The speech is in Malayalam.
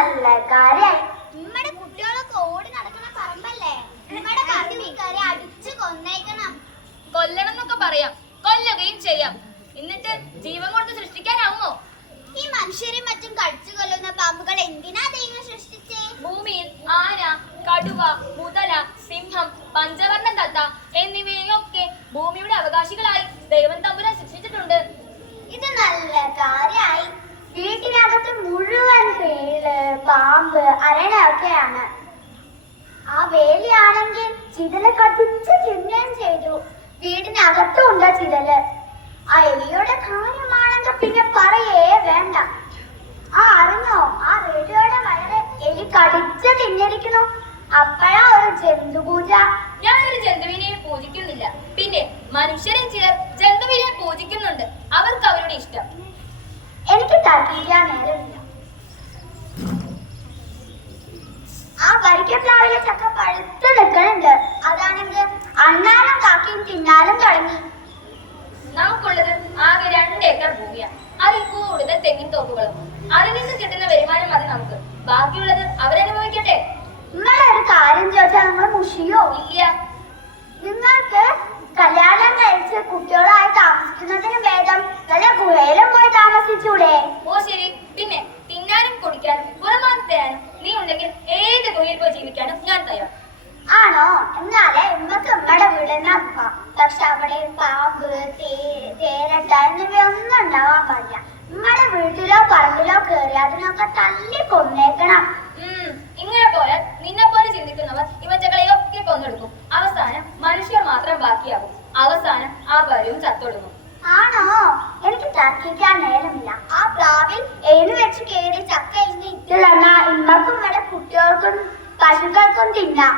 നല്ല കാര്യം നിങ്ങളുടെ കുട്ടികളൊക്കെ ഓടി നടക്കുന്ന പറമ്പല്ലേ? നിങ്ങളുടെ പറമ്പിൽ കയറി അടിച്ചു കൊന്നേക്കണം. കൊല്ലണം എന്നൊക്കെ പറയാം. കൊല്ലുകയും ചെയ്യാം. എന്നിട്ട് ജീവൻ കൊടുത്ത് സൃഷ്ടിക്കാനാവുമോ? ഈ മനുഷ്യരെ മറ്റും കടിച്ചു കൊല്ലുന്ന പാമ്പുകൾ എന്തിനാ ദൈവം സൃഷ്ടിച്ചേ? ഭൂമിയിൽ ആന കടുവ മുതല സിംഹം പഞ്ചവർണ തത്ത എന്നിവയൊക്കെ ഭൂമിയുടെ അവകാശികളായി ദൈവം തമ്പുരാൻ പാമ്പ് അരണയൊക്കെയാണ് ആ വേലിയാണെങ്കിൽ ചിതൽ കടിച്ച് തിന്നുകയും ചെയ്തു. വീടിനകത്തും ഉണ്ട് ചിതൽ. ആ എലിയുടെ കാര്യമാണെങ്കിൽ പിന്നെ പറയേ വേണ്ട. ആ അറിഞ്ഞോ? ആ റേഡിയോയുടെ വയറ് എലി കടിച്ച് തിന്നിരിക്കണു അപ്പഴാ ഒരു ജന്തുപൂജ. ഒരു ജന്തുവിനെ പൂജിക്കുന്നില്ല. പിന്നെ മനുഷ്യരെ ചിലർ ജന്തുവിനെ പൂജിക്കുന്നുണ്ട്. അവർക്ക് അവരുടെ ഇഷ്ടം. എനിക്ക് തർക്കിക്കാൻ നേരമില്ല. വരിക്കപ്ലാവിലെ ചക്ക പഴുത്ത് നിൽക്കണുണ്ട് അതാണെങ്കിൽ അണ്ണാനും കാക്കയും തിന്നാലും തുടങ്ങി. നമുക്കുള്ളത് ആകെ രണ്ട് ഏക്കർ ഭൂമിയാണ് അതിൽ കൂടുതൽ തെങ്ങിൻ തോപ്പുകളും. അതിൽ നിന്ന് കിട്ടുന്ന വരുമാനം മതി നമുക്ക്. ബാക്കിയുള്ളത് അവരനുഭവിക്കട്ടെ നിങ്ങളൊരു കാര്യം ചോദിച്ചാൽ നിങ്ങൾ മുഷിയോ? ഇല്ല. നിങ്ങൾക്ക് കല്യാണം കഴിച്ച് കുട്ടികളായി താമസിക്കുന്നതിന് ഭേദം നല്ല ഗുഹയിലും പോയി താമസിച്ചൂടെ എന്നിവയൊന്നും ഉണ്ടാവാൻ പാടില്ല. നിങ്ങളെ വീട്ടിലോ പറമ്പിലോ കയറി അതിനൊക്കെ തല്ലി കൊന്നേക്കണം ഇങ്ങനെ പോലെ നിന്നെ പോലെ ചിന്തിക്കുന്നവർ ഇവറ്റകളെയൊക്കെ കൊന്നെടുക്കും. അവസാനം മനുഷ്യർ മാത്രം ബാക്കിയാകും. അവസാനം ആ വരും ചത്തൊടുങ്ങും. ആണോ? എനിക്ക് തർക്കിക്കാൻ നേരമില്ല. ആ പ്രാവിൽ ഏഴു വെച്ച് കേറി ചക്ക ഇന്ന് ഇട്ടിളന്ന ഇമ്മക്കും ഇവിടെ കുട്ടികൾക്കും പശുക്കൾക്കും തിന്നാം.